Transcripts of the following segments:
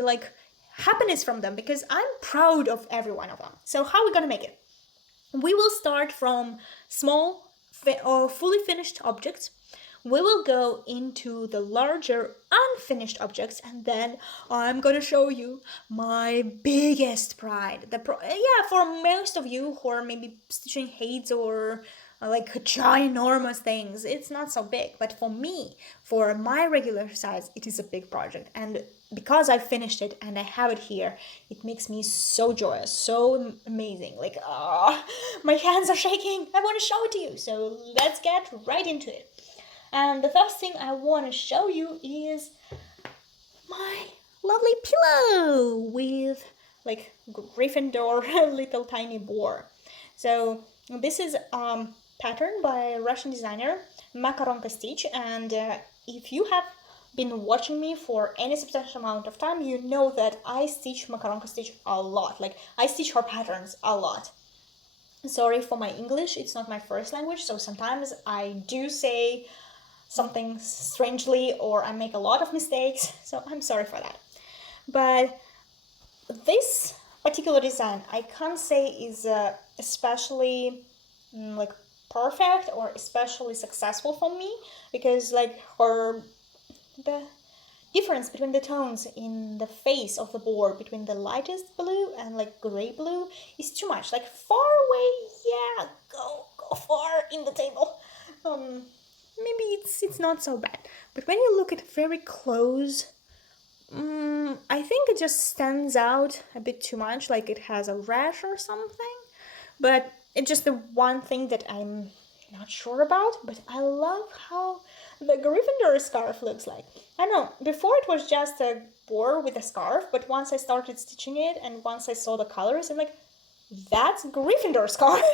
the like happiness from them, because I'm proud of every one of them. So how are we gonna make it? We will start from small or fully finished objects. We will go into the larger unfinished objects, and then I'm gonna show you my biggest pride. Yeah, for most of you who are maybe stitching heights or like ginormous things, it's not so big. But for me, for my regular size, it is a big project. And because I finished it and I have it here, it makes me so joyous, so amazing. Like, my hands are shaking. I want to show it to you. So let's get right into it. And the first thing I want to show you is my lovely pillow with like Gryffindor little tiny boar. So this is pattern by a Russian designer Makaronka Stitch, and if you have been watching me for any substantial amount of time, you know that I stitch Makaronka Stitch a lot. Like, I stitch her patterns a lot. Sorry for my English, it's not my first language, so sometimes I do say something strangely or I make a lot of mistakes, so I'm sorry for that. But this particular design I can't say is especially like perfect or especially successful for me, because like the difference between the tones in the face of the board between the lightest blue and like gray blue is too much. Like, far away, yeah, go far in the table. Maybe it's not so bad, but when you look at very close, I think it just stands out a bit too much, like it has a rash or something. But it's just the one thing that I'm not sure about. But I love how the Gryffindor scarf looks like. I don't know, before it was just a boar with a scarf, but once I started stitching it and once I saw the colors, I'm like, that's Gryffindor scarf.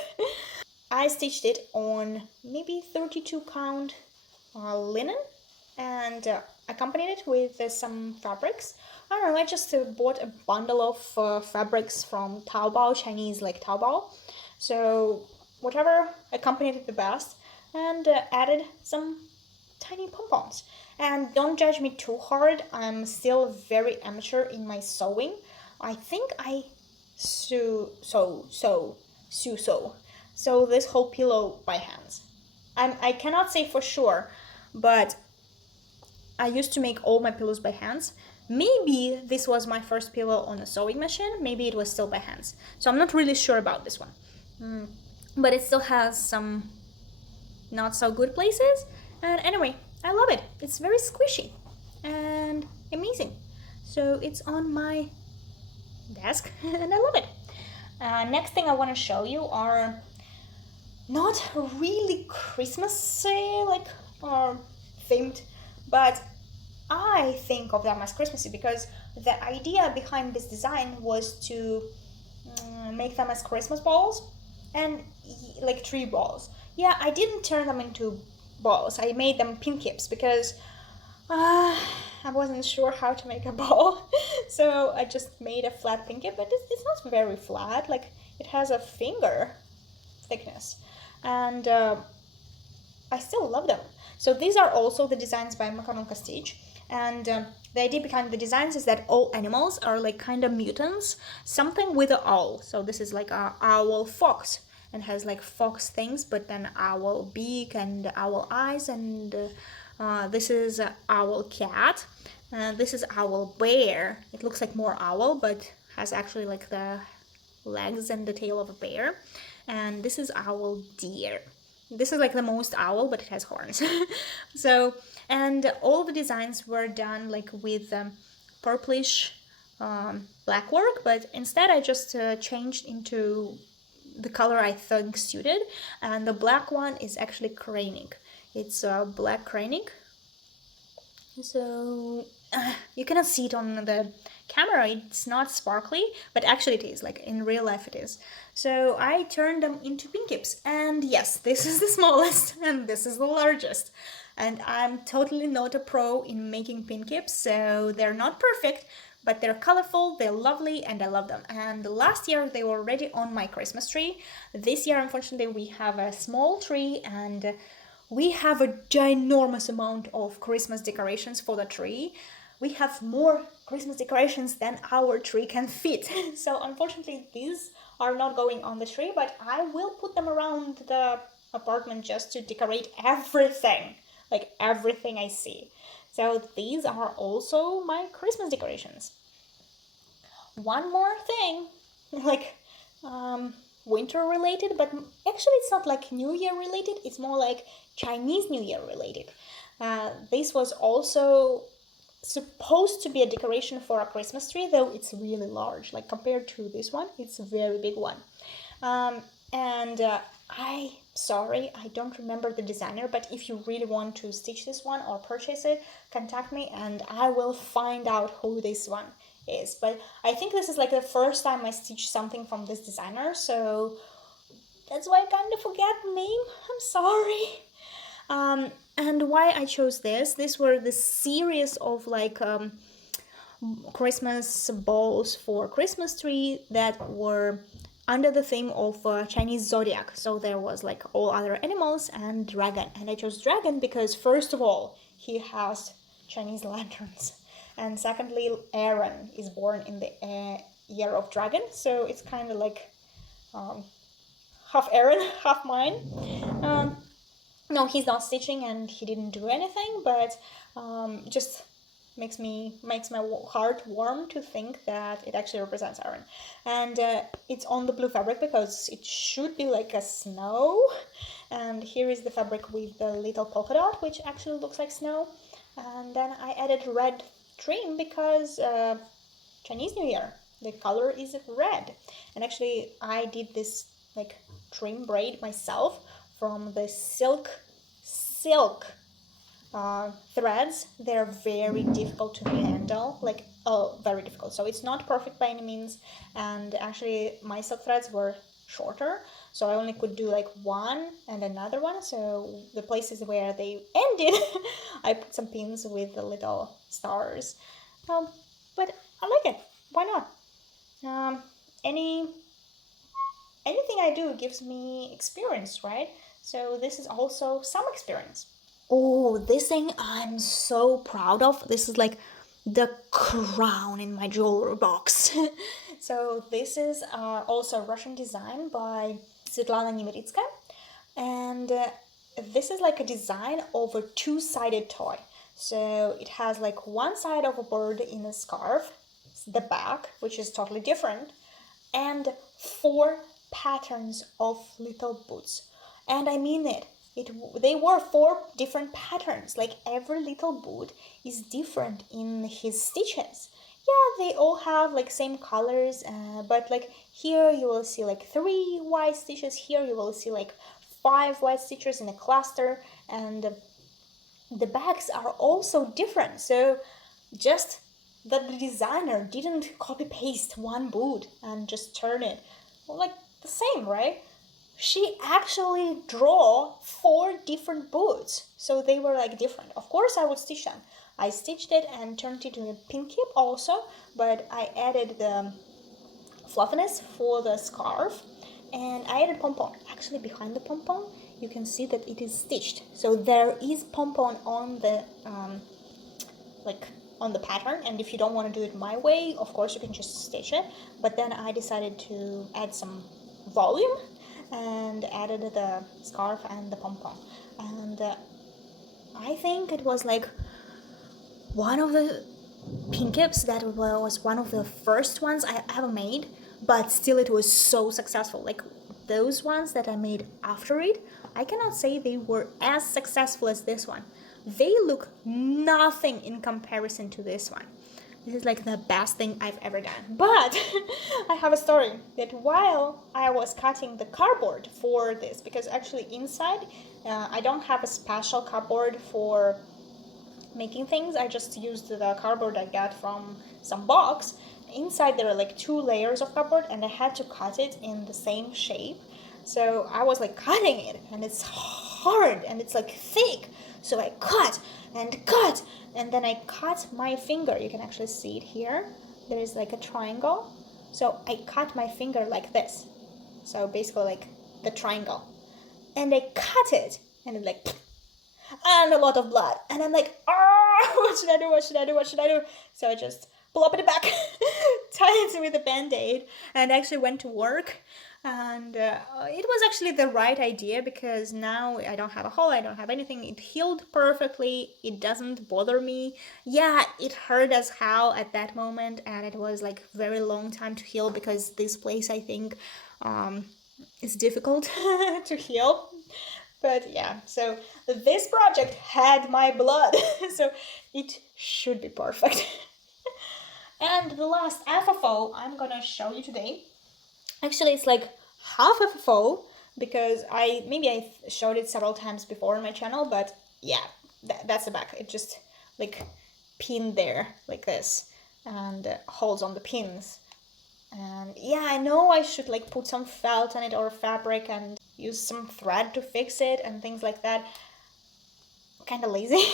I stitched it on maybe 32 count linen and accompanied it with some fabrics. I don't know, I just bought a bundle of fabrics from Taobao, Chinese like Taobao. So whatever accompanied it the best, and added some tiny pom-poms. And don't judge me too hard, I'm still very amateur in my sewing. I think I sew this whole pillow by hands. I cannot say for sure, but I used to make all my pillows by hands. Maybe this was my first pillow on a sewing machine, maybe it was still by hands. So I'm not really sure about this one. But it still has some not so good places. And anyway, I love it. It's very squishy and amazing. So it's on my desk and I love it. Next thing I want to show you are not really Christmassy like or themed, but I think of them as Christmassy because the idea behind this design was to make them as Christmas balls and like tree balls. Yeah, I didn't turn them into balls. I made them pin caps because I wasn't sure how to make a ball. So I just made a flat pin cap, but it's not very flat. Like, it has a finger thickness. And I still love them. So these are also the designs by Makaronka Stitch. And the idea behind the designs is that all animals are like kind of mutants. Something with an owl. So this is like a owl fox and has like fox things, but then owl beak and owl eyes. And this is owl cat. This is owl bear. It looks like more owl, but has actually like the legs and the tail of a bear. And this is owl deer. This is like the most owl, but it has horns. So, and all the designs were done like with purplish black work, but instead I just changed into the color I think suited, and the black one is actually craning. It's black craning. So you cannot see it on the camera, it's not sparkly, but actually it is, like in real life it is. So I turned them into pin caps, and yes, this is the smallest and this is the largest. And I'm totally not a pro in making pin caps, so they're not perfect, but they're colorful, they're lovely, and I love them. And last year they were already on my Christmas tree. This year, unfortunately, we have a small tree and we have a ginormous amount of Christmas decorations for the tree. we have more Christmas decorations than our tree can fit. So unfortunately, these are not going on the tree, but I will put them around the apartment just to decorate everything, like everything I see. So these are also my Christmas decorations. One more thing, like winter related, but actually it's not like New Year related, it's more like Chinese New Year related. This was also supposed to be a decoration for a Christmas tree, though it's really large. Like compared to this one, it's a very big one. And sorry, I don't remember the designer, but if you really want to stitch this one or purchase it, contact me and I will find out who this one is. But I think this is like the first time I stitch something from this designer, so that's why I kind of forget the name. I'm sorry. And why I chose this were the series of like Christmas balls for Christmas tree that were under the theme of Chinese zodiac. So there was like all other animals and dragon. And I chose dragon because first of all, he has Chinese lanterns. And secondly, Aaron is born in the year of dragon. So it's kind of like half Aaron, half mine. No, he's not stitching and he didn't do anything, but just makes my heart warm to think that it actually represents Aaron. And it's on the blue fabric because it should be like a snow. And here is the fabric with the little polka dot, which actually looks like snow. And then I added red trim because Chinese New Year, the color is red. And actually I did this like trim braid myself from the silk threads. They're very difficult to handle, like very difficult. So it's not perfect by any means. And actually my silk threads were shorter, so I only could do like one and another one. So the places where they ended, I put some pins with the little stars. But I like it. Why not? Anything I do gives me experience, right? So this is also some experience. Oh, this thing I'm so proud of. This is like the crown in my jewelry box. So this is also a Russian design by Svetlana Nemeritska. And this is like a design of a two-sided toy. So it has like one side of a bird in a scarf, the back, which is totally different, and 4 patterns of little boots. And I mean it. They were 4 different patterns. Like every little boot is different in his stitches. Yeah, they all have like same colors, but like here you will see like 3 white stitches. Here you will see like 5 white stitches in a cluster, and the backs are also different. So just that the designer didn't copy paste one boot and just turn it like the same, right? She actually draw 4 different boots, so they were like different. Of course I would stitch them. I stitched it and turned it into a pin cape also, but I added the fluffiness for the scarf, and I added pom-pom. Actually behind the pom-pom you can see that it is stitched, so there is pom-pom on the on the pattern. And if you don't want to do it my way, of course you can just stitch it, but then I decided to add some volume and added the scarf and the pom-pom. And I think it was like one of the pin capes that was one of the first ones I ever made, but still it was so successful. Like those ones that I made after it, I cannot say they were as successful as this one. They look nothing in comparison to this one. This is like the best thing I've ever done. But I have a story that while I was cutting the cardboard for this, because actually inside I don't have a special cardboard for making things. I just used the cardboard I got from some box. Inside there are like 2 layers of cardboard, and I had to cut it in the same shape. So I was like cutting it, and it's hard and it's like thick. So I cut, and then I cut my finger. You can actually see it here. There is like a triangle. So I cut my finger like this. So basically like the triangle. And I cut it, and it's like, and a lot of blood. And I'm like, what should I do? What should I do? What should I do? So I just pull up in the back, tie it with a band-aid, and actually went to work. And it was actually the right idea, because now I don't have a hole, I don't have anything. It healed perfectly. It doesn't bother me. Yeah, it hurt as hell at that moment, and it was like very long time to heal, because this place, I think, is difficult to heal. But yeah, so this project had my blood, so it should be perfect. And the last FFO I'm gonna show you today, actually it's like half FFO, because I showed it several times before on my channel, but yeah, that's the back. It just like pinned there like this, and holds on the pins. And yeah, I know I should like put some felt on it or fabric and use some thread to fix it and things like that. Kind of lazy.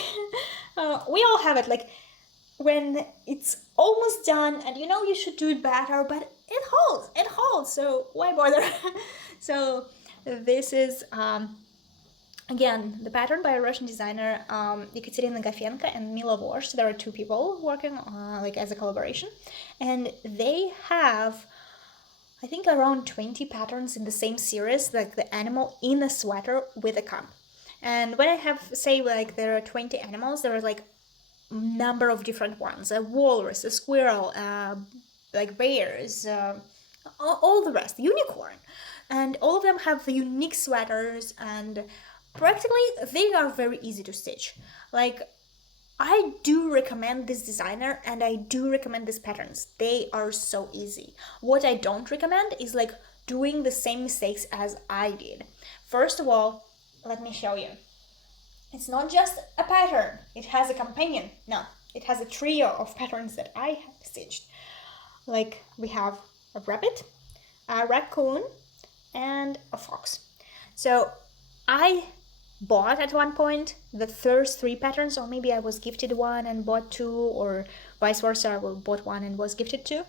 We all have it, like when it's almost done and you know you should do it better, but it holds, so why bother? So this is again the pattern by a Russian designer, Ekaterina Gafenko and Mila Vosh. There are two people working like as a collaboration, and they have, I think, around 20 patterns in the same series, like the animal in a sweater with a cup. And when I have say like there are 20 animals, there are like number of different ones: a walrus, a squirrel, like bears, all the rest, unicorn, and all of them have unique sweaters, and practically they are very easy to stitch. Like, I do recommend this designer and I do recommend these patterns. They are so easy. What I don't recommend is like doing the same mistakes as I did. First of all, let me show you. It's not just a pattern, it has a companion. No, it has a trio of patterns that I have stitched. Like, we have a rabbit, a raccoon, and a fox. So I bought at one point the first three patterns, or maybe I was gifted one and bought two, or vice versa, I bought one and was gifted two.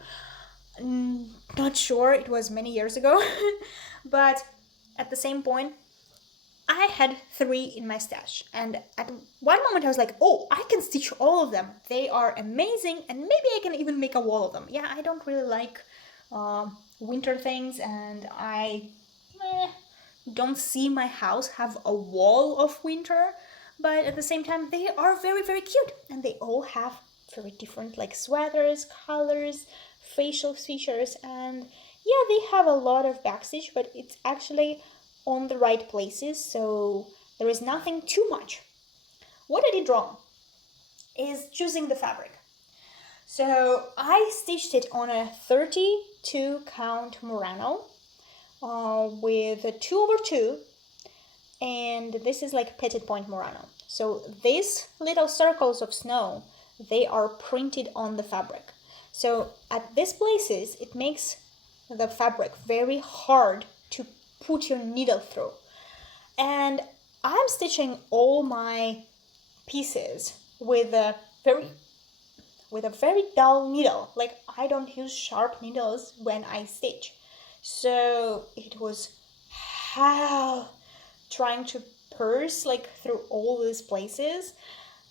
Not sure, it was many years ago. But at the same point, I had three in my stash, and at one moment I was like, oh, I can stitch all of them. They are amazing, and maybe I can even make a wall of them. Yeah, I don't really like winter things, and I don't see my house have a wall of winter, but at the same time they are very, very cute, and they all have very different like sweaters, colors, facial features, and yeah, they have a lot of backstitch, but it's actually on the right places, so there is nothing too much. What I did wrong is choosing the fabric. So I stitched it on a 32 count Murano with a 2/2, and this is like petit point Murano. So these little circles of snow, they are printed on the fabric. So at these places, it makes the fabric very hard to put your needle through. And I'm stitching all my pieces with a very dull needle. Like, I don't use sharp needles when I stitch. So it was hell trying to purse like through all these places.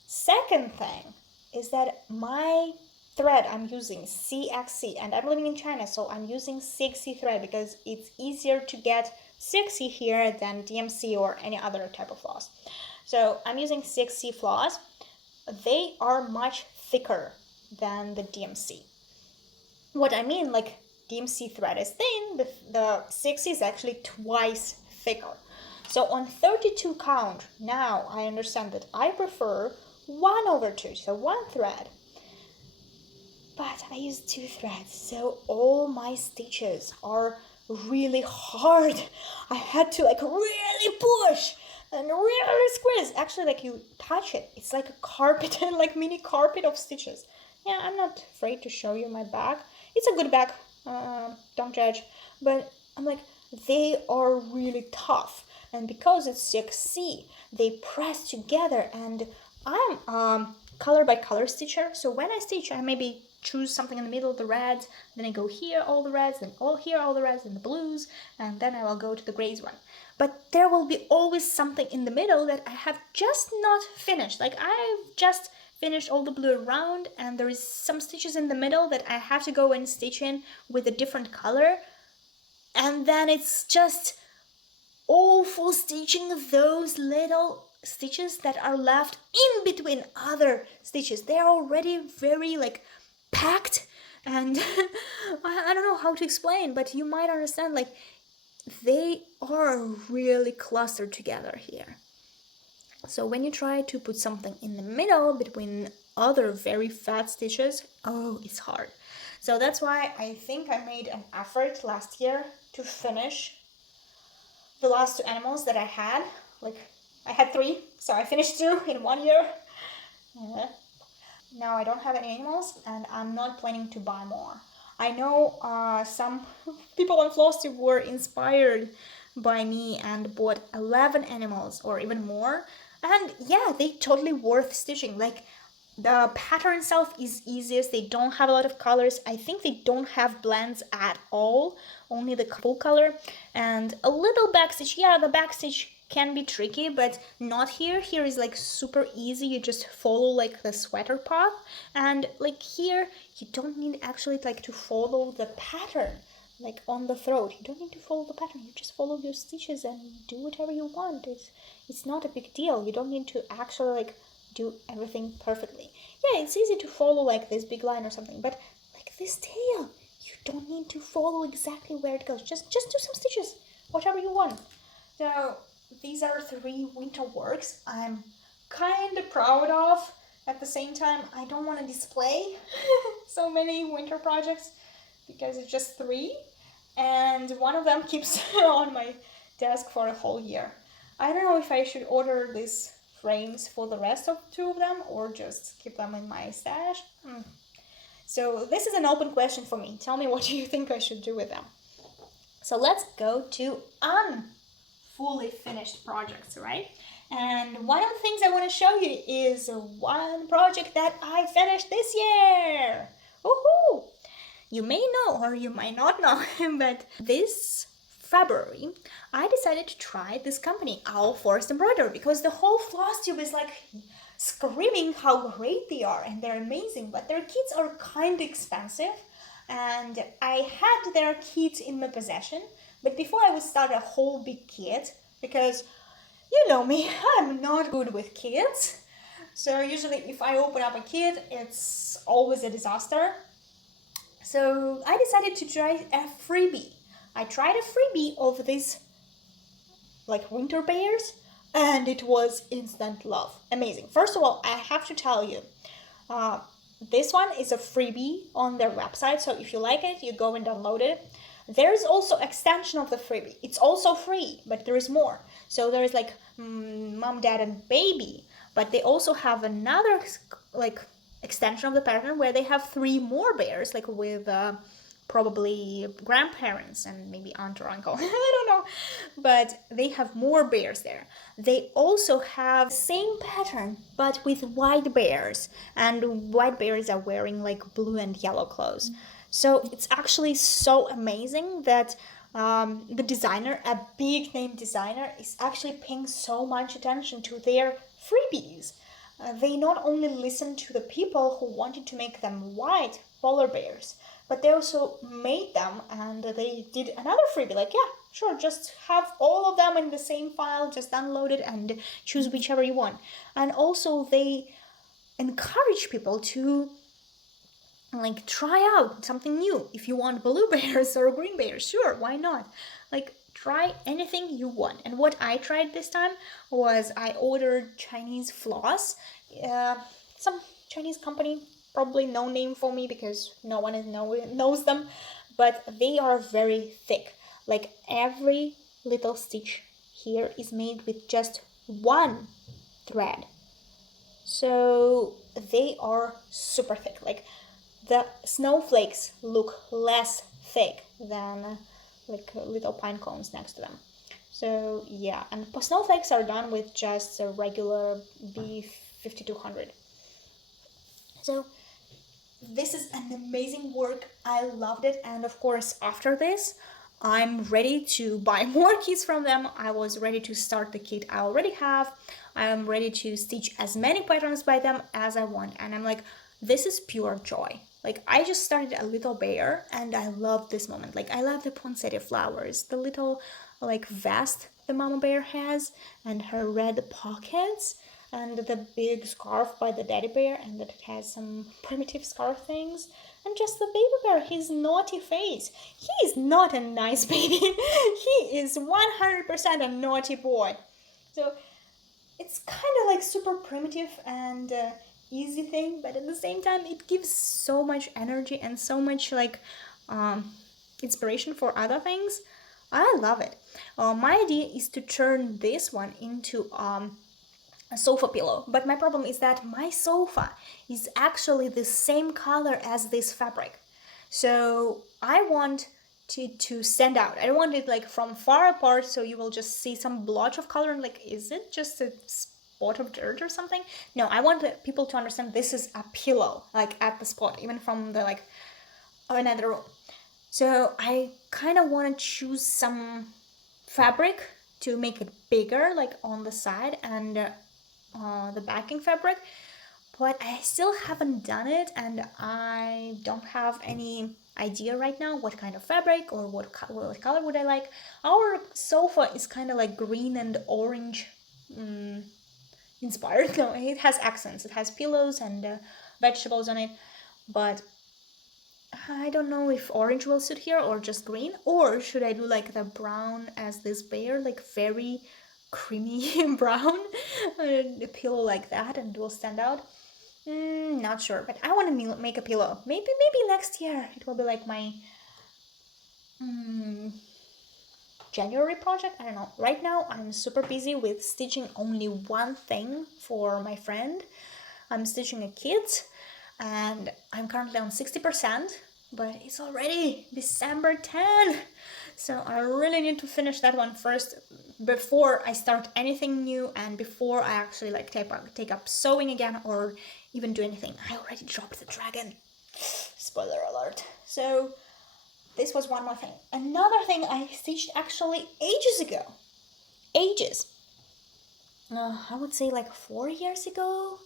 Second thing is that my thread I'm using CXC, and I'm living in China, so I'm using CXC thread because it's easier to get CXC here than DMC or any other type of floss. So I'm using CXC floss. They are much thicker than the DMC. What I mean, like, DMC thread is thin, the CXC is actually twice thicker. So on 32 count, now I understand that I prefer 1/2, so one thread. But I use two threads, so all my stitches are really hard. I had to like really push and really squeeze. Actually, like, you touch it, it's like a carpet, like mini carpet of stitches. Yeah, I'm not afraid to show you my back. It's a good back, don't judge. But I'm like, they are really tough. And because it's 6C, they press together. And I'm color by color stitcher. So when I stitch, I maybe choose something in the middle of the reds, then I go here all the reds, then all here all the reds, and the blues, and then I will go to the grays one. But there will be always something in the middle that I have just not finished. Like, I've just finished all the blue around, and there is some stitches in the middle that I have to go and stitch in with a different color. And then it's just awful stitching those little stitches that are left in between other stitches. They're already very like packed, and I don't know how to explain, but you might understand, like they are really clustered together here. So when you try to put something in the middle between other very fat stitches, oh, it's hard. So that's why I think I made an effort last year to finish the last 2 animals that I had. Like, I had 3, so I finished 2 in 1 year. Yeah. Now I don't have any animals, and I'm not planning to buy more. I know some people on FlossTube were inspired by me and bought 11 animals or even more. And yeah, they totally worth stitching. Like, the pattern itself is easiest. They don't have a lot of colors. I think they don't have blends at all, only the full color. And a little backstitch. Yeah, the backstitch can be tricky, but not here. Here is like super easy. You just follow like the sweater path. And like here, you don't need actually like to follow the pattern. Like on the throat, you don't need to follow the pattern. You just follow your stitches and do whatever you want. It's not a big deal. You don't need to actually like do everything perfectly. Yeah, it's easy to follow like this big line or something, but like this tail, you don't need to follow exactly where it goes. Just do some stitches, whatever you want. So these are 3 winter works I'm kind of proud of. At the same time, I don't want to display so many winter projects because it's just 3, and one of them keeps on my desk for a whole year. I don't know if I should order these frames for the rest of 2 of them or just keep them in my stash. So this is an open question for me. Tell me what you think I should do with them. So let's go to fully finished projects, right? And one of the things I want to show you is one project that I finished this year. Woohoo! You may know or you might not know, but this February, I decided to try this company, Owl Forest Embroidery, because the whole FlossTube is like screaming how great they are and they're amazing, but their kits are kind of expensive, and I had their kit in my possession. But before I would start a whole big kit, because you know me, I'm not good with kits. So usually if I open up a kit, it's always a disaster. So I decided to try a freebie. I tried a freebie of these like winter bears, and it was instant love. Amazing. First of all, I have to tell you, this one is a freebie on their website. So if you like it, you go and download it. There's also extension of the freebie. It's also free, but there is more. So there is like mom, dad, and baby, but they also have another like extension of the pattern where they have 3 more bears, like with probably grandparents and maybe aunt or uncle. I don't know, but they have more bears there. They also have same pattern but with white bears, and white bears are wearing like blue and yellow clothes. So it's actually so amazing that the designer, a big name designer, is actually paying so much attention to their freebies. They not only listened to the people who wanted to make them white polar bears, but they also made them, and they did another freebie. Like, yeah, sure, just have all of them in the same file, just download it and choose whichever you want. And also they encourage people to like try out something new. If you want blue bears or green bears, sure, why not? Like, try anything you want. And what I tried this time was I ordered Chinese floss. Some Chinese company, probably no name for me because no one knows them, but they are very thick. Like, every little stitch here is made with just 1 thread. So they are super thick. Like, the snowflakes look less thick than like little pine cones next to them. So yeah, and snowflakes are done with just a regular B5200. So this is an amazing work. I loved it, and of course after this I'm ready to buy more kits from them. I was ready to start the kit I already have. I am ready to stitch as many patterns by them as I want. And I'm like, this is pure joy. Like, I just started a little bear and I love this moment. Like, I love the poinsettia flowers, the little like vest the mama bear has, and her red pockets, and the big scarf by the daddy bear, and that it has some primitive scarf things, and just the baby bear, his naughty face. He is not a nice baby. He is 100% a naughty boy. So it's kind of like super primitive and easy thing, but at the same time it gives so much energy and so much like inspiration for other things. I love it. My idea is to turn this one into a sofa pillow, but my problem is that my sofa is actually the same color as this fabric. So I want to stand out. I don't want it like from far apart so you will just see some blotch of color and like, is it just a spot of dirt or something? No, I want people to understand this is a pillow, like at the spot, even from the like another room. So I kind of want to choose some fabric to make it bigger, like on the side, and the backing fabric, but I still haven't done it, and I don't have any idea right now what kind of fabric or what color would I like. Our sofa is kind of like green and orange inspired. No, it has accents. It has pillows and vegetables on it, but I don't know if orange will suit here or just green, or should I do like the brown as this bear, like very creamy brown, a pillow like that, and it will stand out. Not sure, but I want to make a pillow. Maybe next year it will be like my January project. I don't know. Right now I'm super busy with stitching only one thing for my friend. I'm stitching a kit, and I'm currently on 60%, but it's already December 10. So I really need to finish that one first before I start anything new and before I actually like take up sewing again or even do anything. I already dropped the dragon. Spoiler alert. So this was one more thing. Another thing I stitched actually ages ago. Ages. I would say like 4 years ago.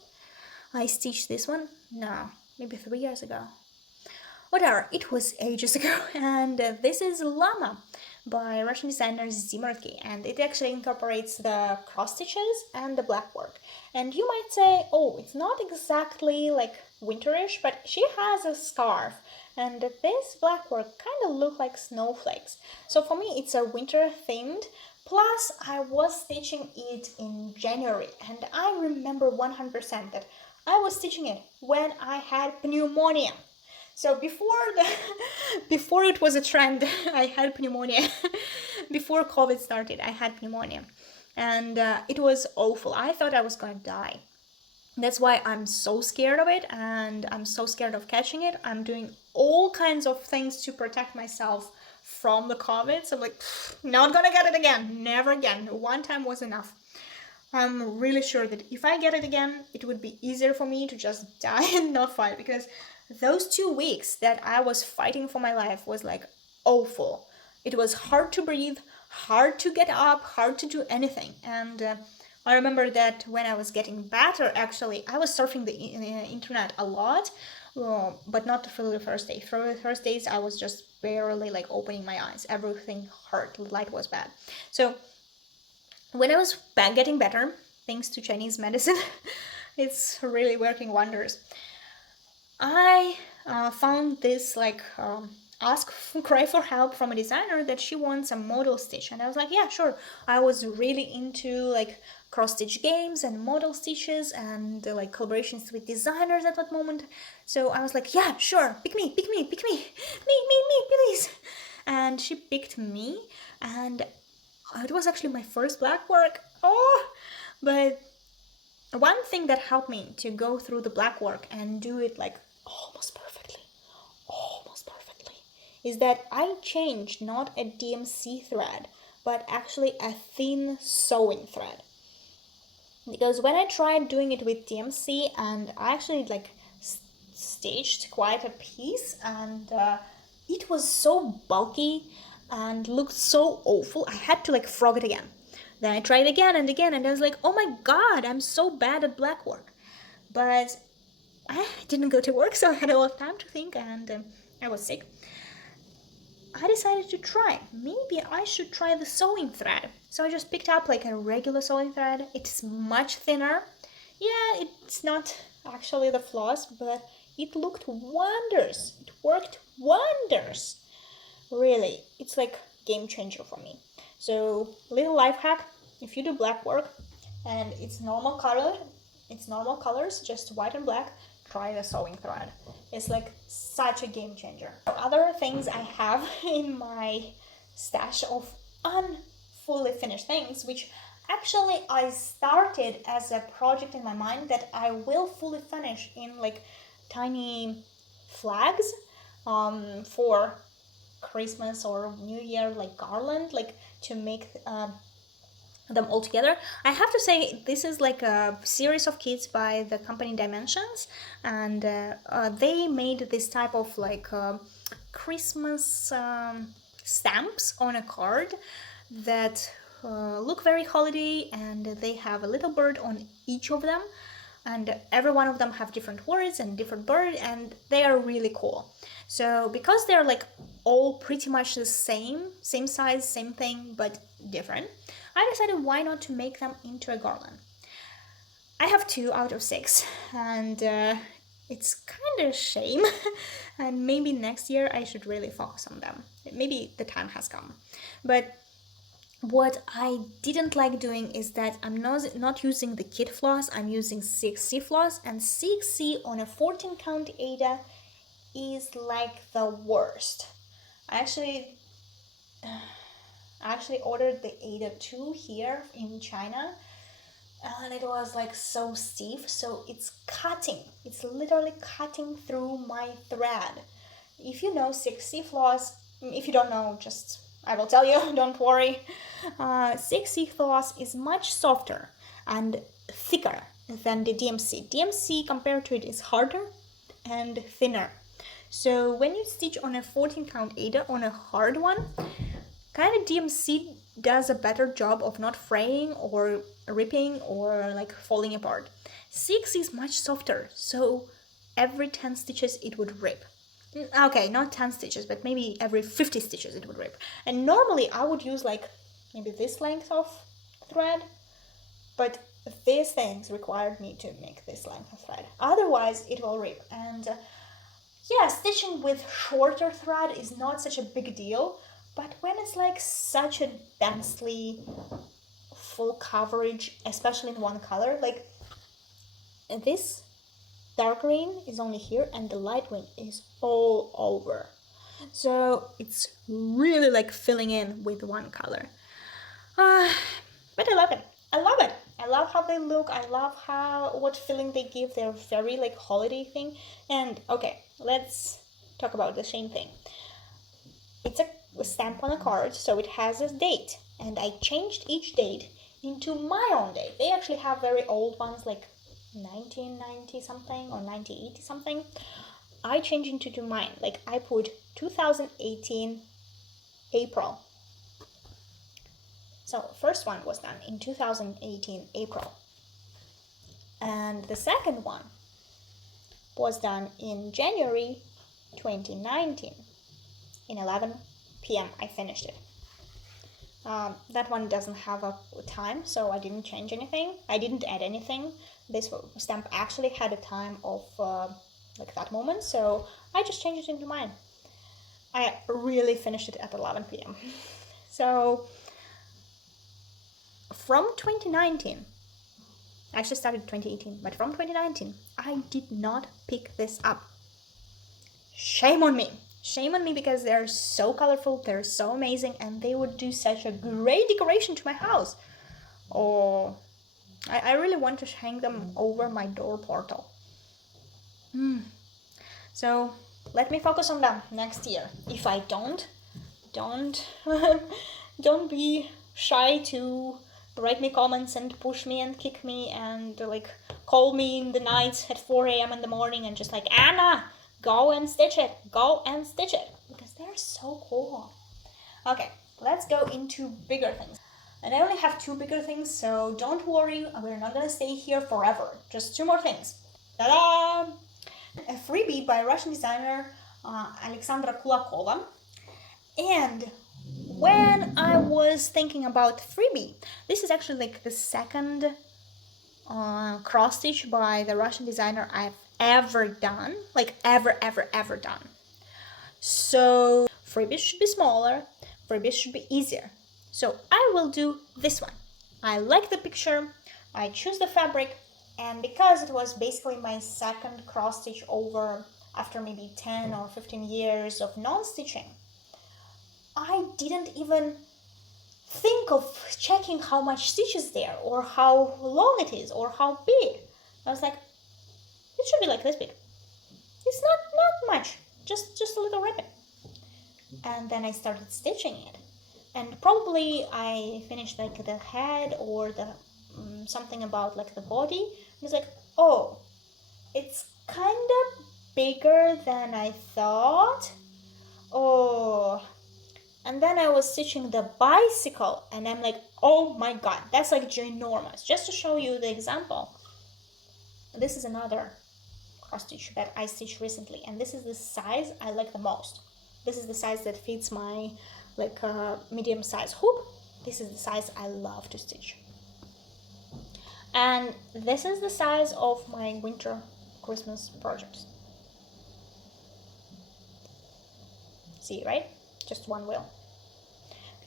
I stitched this one. No, maybe 3 years ago. Whatever, it was ages ago. And this is Llama by Russian designer Zimmertki, and it actually incorporates the cross stitches and the black work. And you might say, oh, it's not exactly like winterish, but she has a scarf, and this black work kind of look like snowflakes. So for me, it's a winter themed. Plus, I was stitching it in January, and I remember 100% that I was stitching it when I had pneumonia. So before it was a trend, I had pneumonia. Before COVID started, I had pneumonia, and it was awful. I thought I was gonna die. That's why I'm so scared of it, and I'm so scared of catching it. I'm doing all kinds of things to protect myself from the COVID. So I'm like, not gonna get it again. Never again. One time was enough. I'm really sure that if I get it again, it would be easier for me to just die and not fight, because those 2 weeks that I was fighting for my life was like awful. It was hard to breathe, hard to get up, hard to do anything. And I remember that when I was getting better, actually, I was surfing the internet a lot, but not for the first day. For the first days, I was just barely like opening my eyes. Everything hurt, the light was bad. So when I was getting better, thanks to Chinese medicine, it's really working wonders. I found this like cry for help from a designer that she wants a model stitch, and I was like, yeah, sure. I was really into like cross stitch games and model stitches and like collaborations with designers at that moment. So I was like, yeah, sure, pick me, me, please. And she picked me, and it was actually my first black work. Oh, but one thing that helped me to go through the black work and do it like almost perfectly, is that I changed not a DMC thread, but actually a thin sewing thread. Because when I tried doing it with DMC, and I actually like stitched quite a piece, and it was so bulky, and looked so awful. I had to like frog it again. Then I tried again and again, and I was like, oh my god, I'm so bad at black work. But I didn't go to work, so I had a lot of time to think, and I was sick. I decided to try. Maybe I should try the sewing thread. So I just picked up like a regular sewing thread. It's much thinner. Yeah, it's not actually the floss, but it looked wonders. It worked wonders. Really, it's like game changer for me. So little life hack: if you do black work and it's normal colors, just white and black, try the sewing thread. It's like such a game changer. Other things I have in my stash of unfully finished things, which actually I started as a project in my mind that I will fully finish in like tiny flags for Christmas or New Year, like garland, like to make them all together. I have to say, this is like a series of kits by the company Dimensions, and they made this type of like Christmas stamps on a card that look very holiday, and they have a little bird on each of them, and every one of them have different words and different bird, and they are really cool. So because they're like all pretty much the same size, same thing, but different, I decided why not to make them into a garland. I have 2 out of 6, and it's kind of shame. And maybe next year I should really focus on them. Maybe the time has come. But what I didn't like doing is that I'm not using the kit floss, I'm using 6C floss, and 6C on a 14 count Ada is like the worst. I actually ordered the Ada 2 here in China, and it was like so stiff, so it's literally cutting through my thread. If you know 6C floss, if you don't know, just I will tell you, don't worry. 6C floss is much softer and thicker than the DMC. DMC compared to it is harder and thinner. So when you stitch on a 14 count Ada on a hard one, kind of DMC does a better job of not fraying or ripping or like falling apart. 6 is much softer, so every 10 stitches it would rip. Okay, not 10 stitches, but maybe every 50 stitches it would rip. And normally I would use like maybe this length of thread, but these things required me to make this length of thread. Otherwise it will rip. And yeah, stitching with shorter thread is not such a big deal, but when it's like such a densely full coverage, especially in one color, like this dark green is only here and the light green is all over. So it's really like filling in with one color. But I love it. I love it. I love how they look. I love what feeling they give. They're very like holiday thing. And okay, let's talk about the same thing. It's a stamp on a card, so it has a date, and I changed each date into my own date. They actually have very old ones, like 1990 something or 1980 something. I changed into mine. Like I put 2018 April. So first one was done in 2018 April, and the second one was done in January 2019. In 11 p.m. I finished it. That one doesn't have a time, so I didn't change anything. I didn't add anything. This stamp actually had a time of like that moment, so I just changed it into mine. I really finished it at 11 p.m. So from 2019, I actually started 2018, but from 2019, I did not pick this up. Shame on me. Shame on me, because they're so colorful, they're so amazing, and they would do such a great decoration to my house. Or I really want to hang them over my door portal. So let me focus on them next year. If I don't don't be shy to write me comments and push me and kick me and like call me in the night at 4 a.m. in the morning and just like, Anna, go and stitch it, because they're so cool. Okay, let's go into bigger things. And I only have 2 bigger things, so don't worry, we're not gonna stay here forever. Just 2 more things. Ta-da! A freebie by Russian designer Alexandra Kulakova. And when I was thinking about freebie, this is actually like the second cross stitch by the Russian designer I've ever done, like ever done. So freebies should be smaller, freebies should be easier. So I will do this one. I like the picture, I choose the fabric, and because it was basically my second cross stitch over after maybe 10 or 15 years of non-stitching, I didn't even think of checking how much stitch is there or how long it is or how big. I was like, it should be like this big. It's not much, just a little ribbon. And then I started stitching it, and probably I finished like the head or the something about like the body. And it's like, oh, it's kind of bigger than I thought. Oh, and then I was stitching the bicycle, and I'm like, oh my god, that's like ginormous. Just to show you the example, this is another cross stitch that I stitched recently, and this is the size I like the most. This is the size that fits my like medium size hoop. This is the size I love to stitch. And this is the size of my winter Christmas projects. See, right? Just one wheel.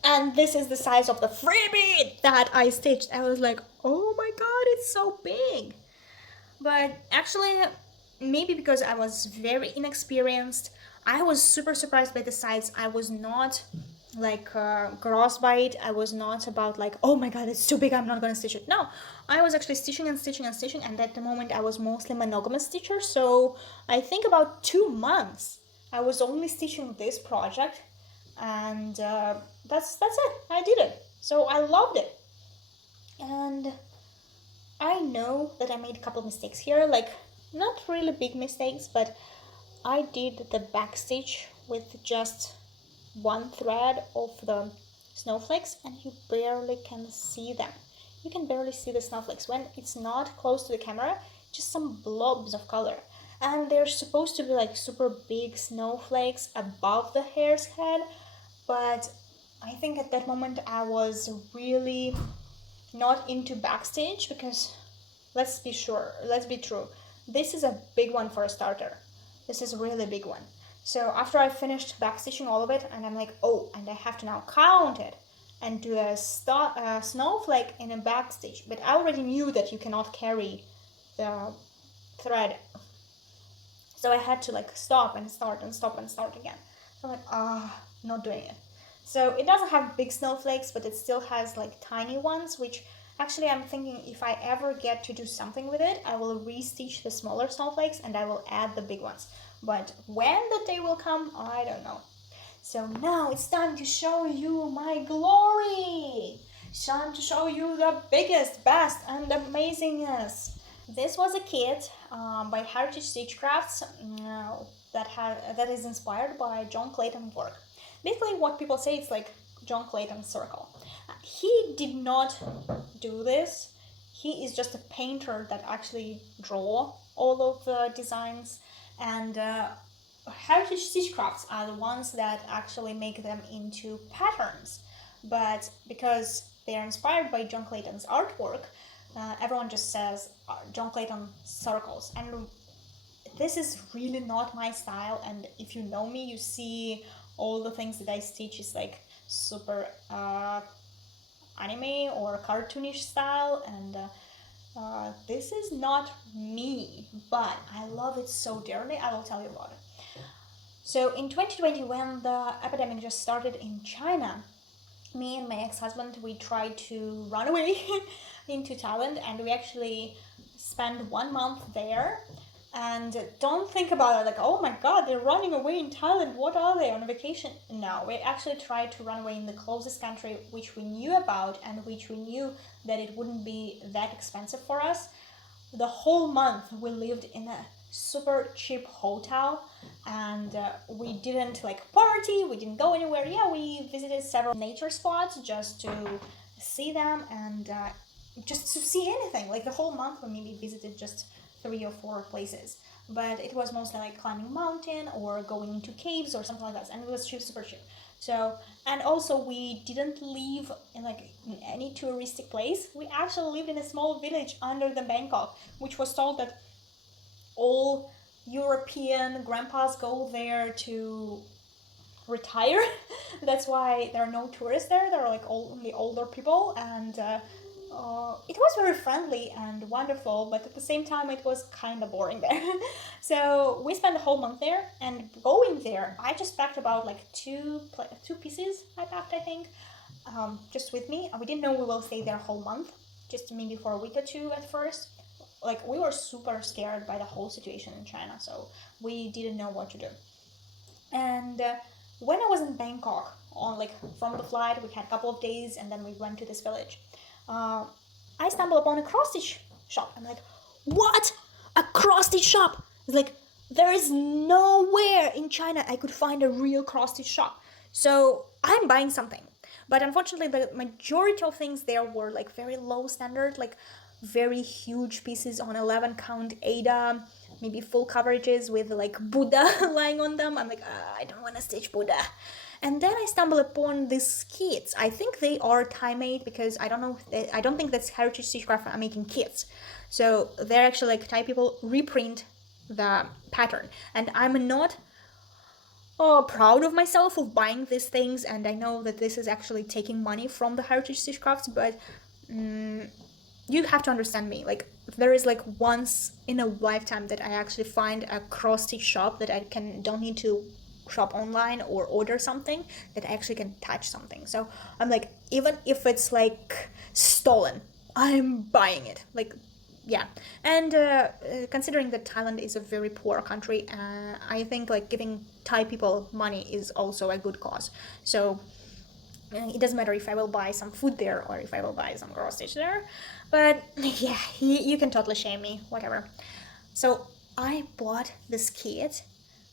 And this is the size of the freebie that I stitched. I was like, oh my god, it's so big. But actually, maybe because I was very inexperienced, I was super surprised by the size. I was not like gross by it. I was not about like, oh my god, it's too big, I'm not gonna stitch it. No, I was actually stitching and stitching and stitching, and at the moment I was mostly monogamous stitcher, so I think about 2 months I was only stitching this project, and that's it. I did it, so I loved it. And I know that I made a couple mistakes here, like not really big mistakes, but I did the back stitch with just one thread of the snowflakes, and you barely can see them. You can barely see the snowflakes when it's not close to the camera, just some blobs of color. And they're supposed to be like super big snowflakes above the hare's head, but I think at that moment I was really not into backstage, because let's be true, this is a big one for a starter. This is a really big one. So after I finished backstitching all of it, and I'm like, oh, and I have to now count it and do a snowflake in a backstitch, but I already knew that you cannot carry the thread, so I had to like stop and start and stop and start again. So I'm like, not doing it. So it doesn't have big snowflakes, but it still has like tiny ones, which actually I'm thinking if I ever get to do something with it, I will re-stitch the smaller snowflakes and I will add the big ones. But when the day will come, I don't know. So now it's time to show you my glory. It's time to show you the biggest, best, and amazingness. This was a kit by Heritage Stitch Crafts that is inspired by John Clayton's work. Basically, what people say, it's like John Clayton's circle. He did not do this. He is just a painter that actually draw all of the designs, and Heritage Stitch Crafts are the ones that actually make them into patterns. But because they are inspired by John Clayton's artwork, everyone just says John Clayton circles, and this is really not my style. And if you know me, you see all the things that I stitch is like super anime or cartoonish style, and this is not me, but I love it so dearly. I will tell you about it. So in 2020, when the epidemic just started in China, me and my ex-husband, we tried to run away into Thailand, and we actually spent 1 month there. And don't think about it like, oh my god, they're running away in Thailand, what are they, on a vacation? No, we actually tried to run away in the closest country which we knew about, and which we knew that it wouldn't be that expensive for us. The whole month we lived in a super cheap hotel, and and we didn't like party, we didn't go anywhere. Yeah, we visited several nature spots just to see them, and just to see anything. Like the whole month we maybe visited just 3 or 4 places, but it was mostly like climbing mountain or going into caves or something like that, and it was super cheap. So, and also we didn't live in like in any touristic place. We actually lived in a small village under the Bangkok, which was told that all European grandpas go there to retire. That's why there are no tourists there. There are like only older people, and it was very friendly and wonderful, but at the same time it was kind of boring there. So we spent the whole month there, and going there I just packed about like two pieces. I packed, I think, just with me. We didn't know we will stay there a whole month, just maybe for a week or two at first. Like we were super scared by the whole situation in China, so we didn't know what to do. And when I was in Bangkok, on like from the flight, we had a couple of days, and then we went to this village. I stumbled upon a cross stitch shop. I'm like, what? A cross stitch shop? It's like, there is nowhere in China I could find a real cross stitch shop. So I'm buying something. But unfortunately, the majority of things there were like very low standard, like very huge pieces on 11 count Ada, maybe full coverages with like Buddha lying on them. I'm like, I don't want to stitch Buddha. And then I stumbled upon these kits. I think they are Thai made, because I don't think that's Heritage Stitchcraft are making kits. So they're actually like Thai people reprint the pattern. And I'm not proud of myself of buying these things, and I know that this is actually taking money from the Heritage Stitchcrafts, but you have to understand me. Like, there is like once in a lifetime that I actually find a cross stitch shop that I don't need to shop online or order something, that I actually can touch something. So I'm like, even if it's like stolen, I'm buying it. Like, yeah. And considering that Thailand is a very poor country, I think like giving Thai people money is also a good cause. So it doesn't matter if I will buy some food there or if I will buy some cross stitch there. But yeah, you can totally shame me, whatever. So I bought this kit,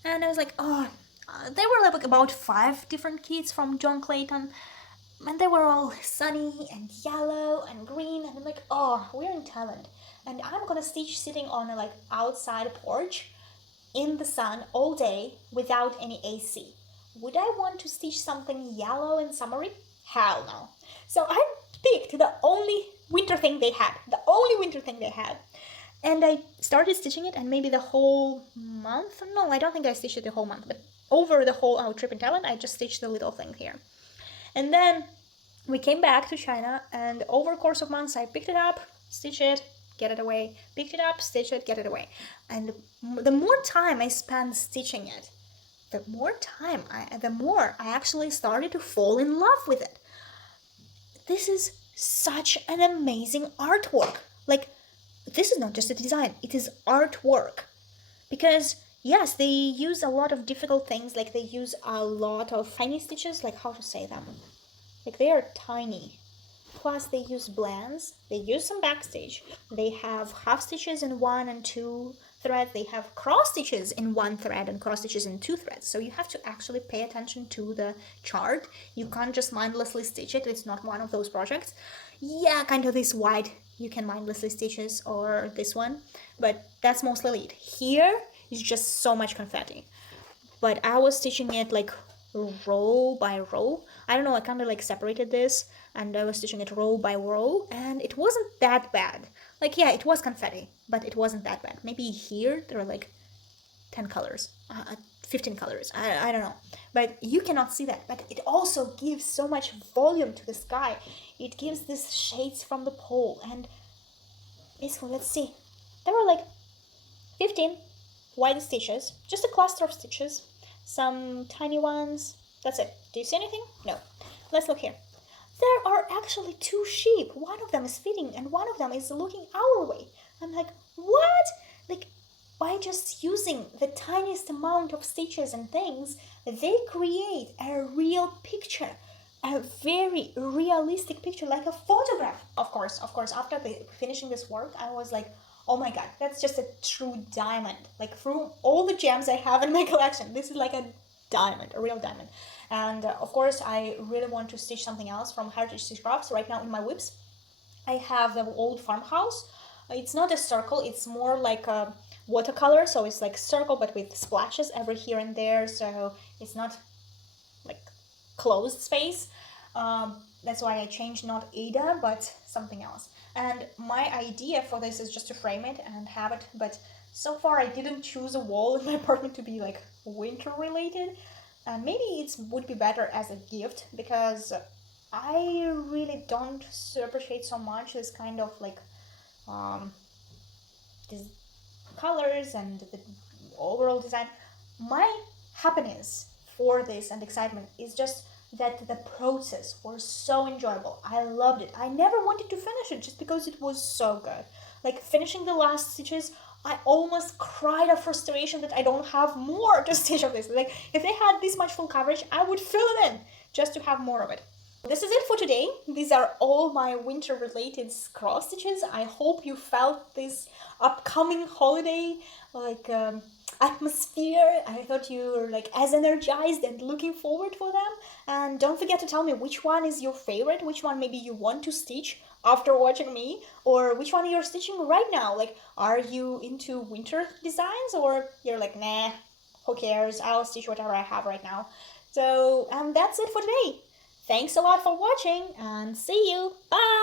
and I was like, there were like about 5 different kits from John Clayton, and they were all sunny and yellow and green, and I'm like, we're in Thailand, and I'm gonna stitch sitting on a like outside porch in the sun all day without any AC. Would I want to stitch something yellow and summery? Hell no. So I picked the only winter thing they had. And I started stitching it, and maybe the whole month. No, I don't think I stitched it the whole month, but over the whole our trip in Thailand, I just stitched the little thing here. And then we came back to China, and over the course of months, I picked it up, stitched it, get it away, picked it up, stitch it, get it away. And the more time I spent stitching it, the more I actually started to fall in love with it. This is such an amazing artwork. Like, this is not just a design, it is artwork. Because yes, they use a lot of difficult things, like they use a lot of tiny stitches, like how to say them. Like they are tiny. Plus they use blends, they use some backstitch, they have half stitches in 1 and 2 threads, they have cross stitches in 1 thread and cross stitches in 2 threads. So you have to actually pay attention to the chart. You can't just mindlessly stitch it. It's not one of those projects. Yeah, kind of this wide, you can mindlessly stitches, or this one, but that's mostly it. Here is just so much confetti. But I was stitching it like row by row. I don't know, I kind of like separated this, and I was stitching it row by row, and it wasn't that bad. Like, yeah, it was confetti, but it wasn't that bad. Maybe here there are like 10 colors, 15 colors, I don't know. But you cannot see that. But it also gives so much volume to the sky. It gives these shades from the pole, and basically, let's see. There were like 15 wide stitches, just a cluster of stitches, some tiny ones. That's it. Do you see anything? No. Let's look here. There are actually 2 sheep. One of them is feeding and one of them is looking our way. I'm like, what? Like, by just using the tiniest amount of stitches and things, they create a real picture, a very realistic picture, like a photograph. Of course, after finishing this work, I was like, Oh my god, that's just a true diamond. Like through all the gems I have in my collection, this is like a diamond, a real diamond. And of course, I really want to stitch something else from Heritage Stitch Crafts. Right now in my whips, I have the old farmhouse. It's not a circle, it's more like a watercolor, so it's like circle but with splashes every here and there, so it's not like closed space. That's why I changed not Ada but something else. And my idea for this is just to frame it and have it, but so far I didn't choose a wall in my apartment to be like winter related. And maybe it would be better as a gift, because I really don't appreciate so much this kind of like um, these colors and the overall design. My happiness for this and excitement is just that the process was so enjoyable. I loved it. I never wanted to finish it just because it was so good. Like finishing the last stitches, I almost cried of frustration that I don't have more to stitch of this. Like if they had this much full coverage, I would fill it in just to have more of it. This is it for today. These are all my winter related cross stitches. I hope you felt this upcoming holiday like atmosphere. I thought you were like as energized and looking forward for them. And don't forget to tell me which one is your favorite, which one maybe you want to stitch after watching me, or which one you're stitching right now. Like, are you into winter designs, or you're like, nah, who cares, I'll stitch whatever I have right now. So that's it for today. Thanks a lot for watching, and see you. Bye!